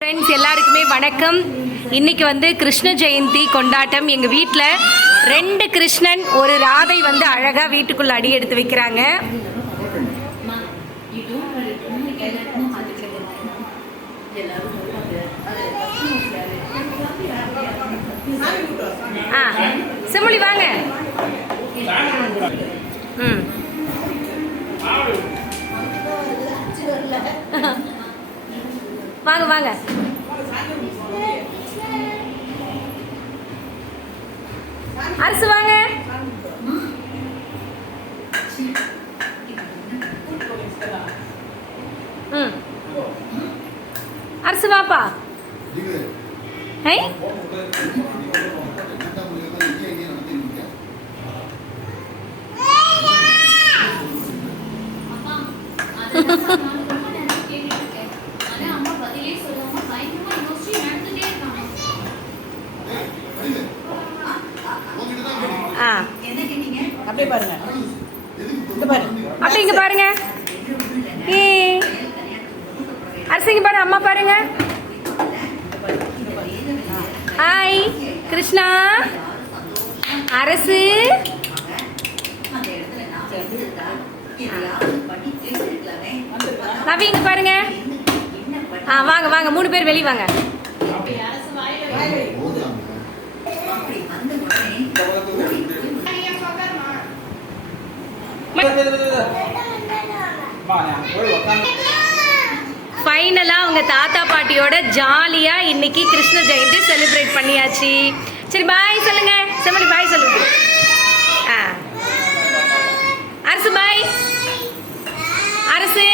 Friends எல்லாருக்குமே வணக்கம். இன்னைக்கு வந்து கிருஷ்ண ஜெயந்தி கொண்டாட்டம். எங்கள் வீட்டில் ரெண்டு கிருஷ்ணன் ஒரு ராதை வந்து அழகாக வீட்டுக்குள்ள அடி எடுத்து வைக்கிறாங்க. ஆ செம்மொழி வாங்க. ம். வாங்க வாங்க அரசு வாங்க ம் அரசு வாப்பா ஐ ஆ. அப்படியே பாருங்க. அப்படி இங்க பாருங்க. பாரு அம்மா பாருங்க. ஹாய் கிருஷ்ணா. அரசு. நவி இங்க பாருங்க. ஆ வாங்க வாங்க மூணு பேர் வெளிய வாங்க. ஃபைனலாக அவங்க தாத்தா பாட்டியோட ஜாலியாக இன்னைக்கு கிருஷ்ண ஜெயந்தி செலிப்ரேட் பண்ணியாச்சு. சரி பாய் சொல்லுங்க. செம்மடி பாய் சொல்லுங்க ஆ. அரசு பாய் அரசு.